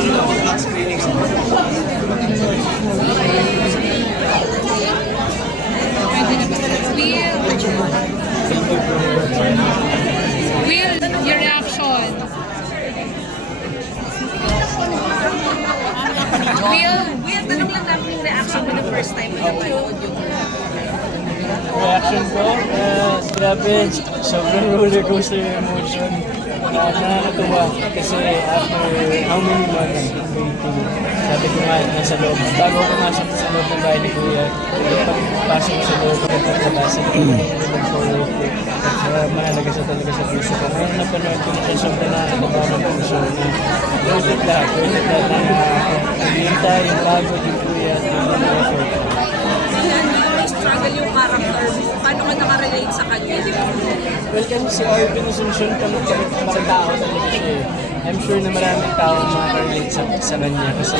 screenings. Pwede na ba? Will, your reaction? Will, tanong lang namin yung reaction mo the first time mo napanood yung Reaction ko, grabe, sobrang roller coaster yung emotion. Nakakatuwa kasi after how many months of waiting, sabi ko nga nasa loob, bago ako pumasok sa loob ng bahay ni Kuya, pagpasok sa loob ng pagkabasa ko, look forward to. At mahalaga siya talaga sa puso ko. Ngayon napanood ko na siya, sobrang nakakatawa ng puso na worth it lahat na naghihintay, yung pagod, yung Kuya, at yung effort. struggle yung character mo. Paano ka nakarelate sa kanya? Well, kasi si Arvin Asuncion, parang tao talaga siya eh. I'm sure na maraming tao makaka-relate sa kanya kasi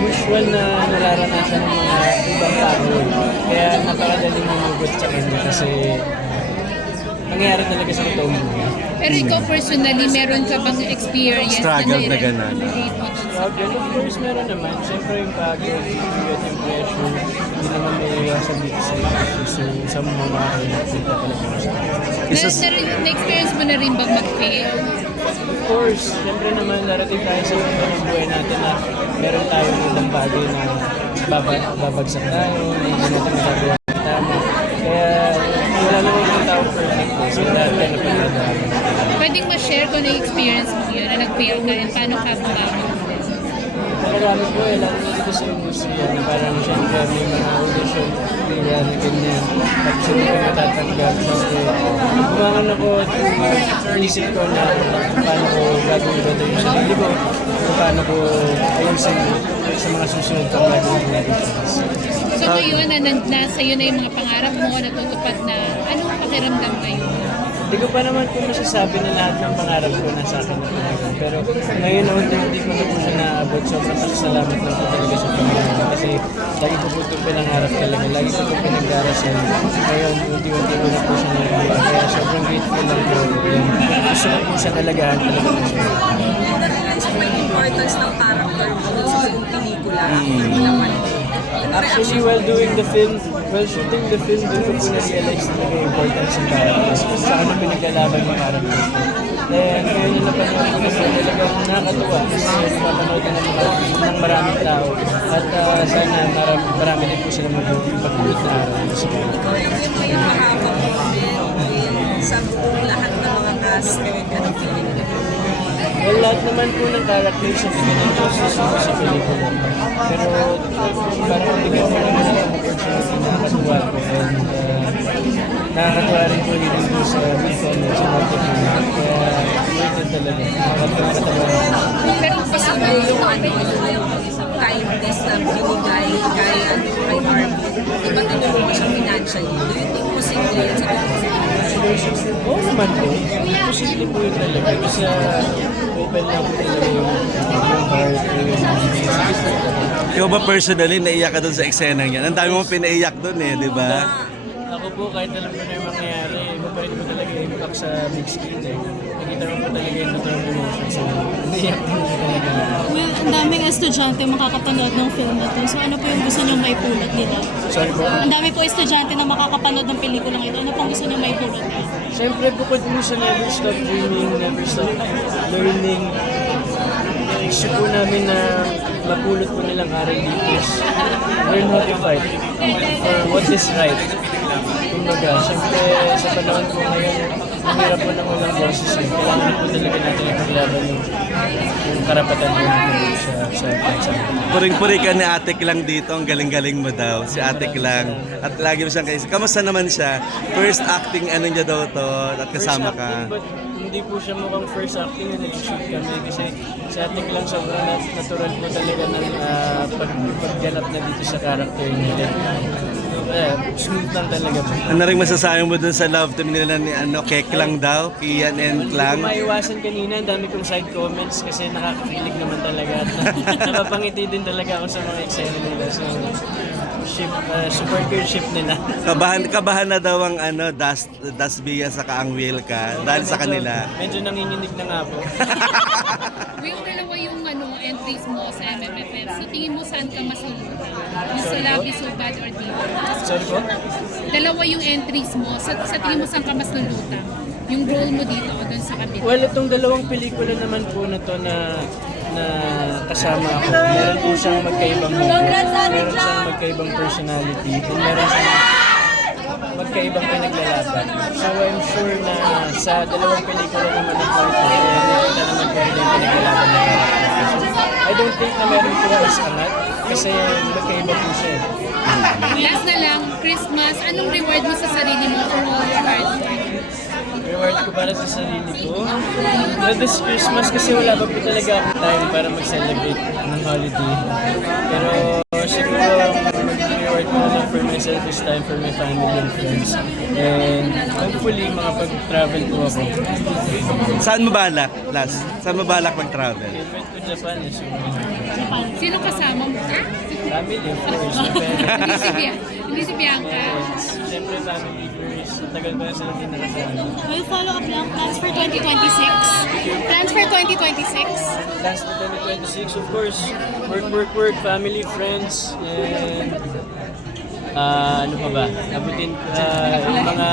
usual na nararanasan ng mga ibang tao eh. Kaya napakadaling mamugot sa kanya kasi nangyayari talaga sa totoong buhay. Pero ikaw personally, meron ka bang experience Struggle na nire- ganun. relate mo? Struggle, of course, meron naman. Siyempre yung pagod, yung pressure, hindi naman may iwasan dito sa issue. So, sa mga nakakita talaga siya. Na-experience mo na rin bang mag-fail? Of course, siyempre naman darating tayo sa buhay natin na meron tayong ibang bagay na babagsak tayo, hindi natin magagawa ng tama. Kaya wala naman yung tao perfect. So lahat tayo na pinagdaan. Pwedeng ma-share ko na experience mo yun na nag-fail ka and paano ka bumawi? Marami po eh, lalo na dito sa industriya na parang siyempre may mga audition, kaya na ganyan. Tapos hindi ko natatanggap. Siyempre, bumangan ako at inisip ko na paano ko gagawin ba ito yung sarili ko, kung paano ko ayusin sa mga susunod pang gagawin ng auditions. So ngayon na nasa iyo na yung mga pangarap mo, natutupad na, anong pakiramdam ngayon? Hindi ko pa naman po masasabi na lahat ng pangarap ko nasa akin na talaga. Pero ngayon na hindi ko na po siya naabot. Sobrang salamat lang po talaga sa Panginoon. Kasi lagi ko po itong pinangarap talaga. Lagi ko po pinag-darasal. Ngayon, unti-unti ko na po siya naabot. Kaya sobrang grateful lang po. Gusto ko po siya talagaan talaga po siya. Na-realize mo yung importance ng character mo sa buong pelikula after mo naman. Actually, while doing the film, while shooting the film, doon ko po na-realize talaga yung importance ng characters. Kung saan na pinaglalaban yung characters ko. Then, ngayon yung napanood ko na po talagang nakakatuwa. Kasi napanood na ng maraming tao. At sana marami din po sila mag-pagpulot na araw. Ikaw yung pinakahabang moment sa buong lahat ng mga cast. Anong feeling mo? Well, lahat naman po ng characters sa bigyan ng justice sa pelikula. Pero parang bigyan mo naman ng opportunity na nakakatuwa ko. And nakakatuwa rin po dito sa weekend at sa marketing. Kaya worth it talaga. Nakakatawa. Pero pasabay yung kindness na binigay kay Arvin. Diba tinulong mo siya financially? Do you think posible yun sa Oo naman po. Posible po yun talaga. Kasi open lang po talaga yung heart. Ikaw ba personally, naiyak ka doon sa eksenang yan? Ang dami mong pinaiyak doon eh, di ba? Ako po, kahit alam ko na yung mangyayari, iba pa rin po talaga yung impact sa big screen eh. Nakita mo po talaga yung totoong emotions. So, naiyak din po talaga. Well, ang daming estudyante makakapanood ng film na to. So ano po yung gusto niyong maipulot nila? Sorry po. Ang dami po estudyante na makakapanood ng pelikulang ito. Ano pong gusto niyong maipulot nila? Siyempre, bukod mo sa never stop dreaming, never stop learning, gusto po namin na mapulot po nilang aral dito is learn how to fight for what is right. Kumbaga, siyempre sa panahon po ngayon, mahirap po nang walang boses eh. Kailangan po talaga natin ipaglaban yung karapatan po natin sa bansa. Puring-puri ka ni Ate Klang dito, ang galing-galing mo daw, si Ate Klang. At lagi mo siyang kaisip. Kamusta naman siya? First acting ano niya daw to, at kasama First acting, ka. but hindi po siya mukhang first acting na nag-shoot kami kasi sa ating lang sobrang natural po talaga ng pagganap na dito sa character niya. Smooth lang talaga po. Ano rin masasabi mo dun sa love team nila ni Kek lang daw, Kian and Hindi ko Klang? maiwasan kanina, ang dami kong side comments kasi nakakakilig naman talaga at napapangiti din talaga ako sa mga eksena nila. So, super good ship nila. Kabahan na daw ang Das Bia sa ang Will ka dahil sa kanila. Medyo nanginginig na nga po. Will, dalawa yung end entries mo sa MMFF. So tingin mo saan ka mas lulutang? Yung sa Love You So Bad or Diva? Sorry po? Dalawa yung entries mo. Sa tingin mo saan ka mas lulutang? Yung role mo dito o dun sa kabila? Well, itong dalawang pelikula naman po na to na kasama ako. Meron po siyang magkaibang meron siyang magkaibang personality, and meron siyang magkaibang pinaglalaban. So I'm sure na sa dalawang pelikula naman na po ito, meron na naman po rin yung pinaglalaban na character. So, I don't think na meron po mas angat kasi magkaiba po siya. Last na lang, Christmas, anong reward mo sa sarili mo for all your hard work? Reward ko para sa sarili ko. No, this Christmas kasi wala pa po talaga ako time para mag-celebrate ng holiday. Pero siguro mag-reward ko na lang for myself is time for my family and friends. And hopefully makapag-travel po ako. Saan mo balak, Last? Saan mo balak mag-travel? Favorite ko Japan is yung Sino kasama mo? family, of course. Hindi si Bianca. Siyempre family first. Tagal pa na sila din nakasama. May follow-up lang, plans for 2026? Plans for 2026? Last for 2026, of course, work, family, friends, and ano pa ba? Abutin yung mga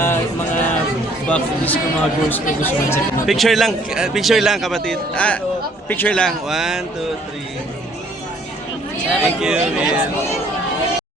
bucket list ko, mga goals ko gusto ko sa Picture lang kapatid. Picture lang. 1, 2, 3. Thank you, man.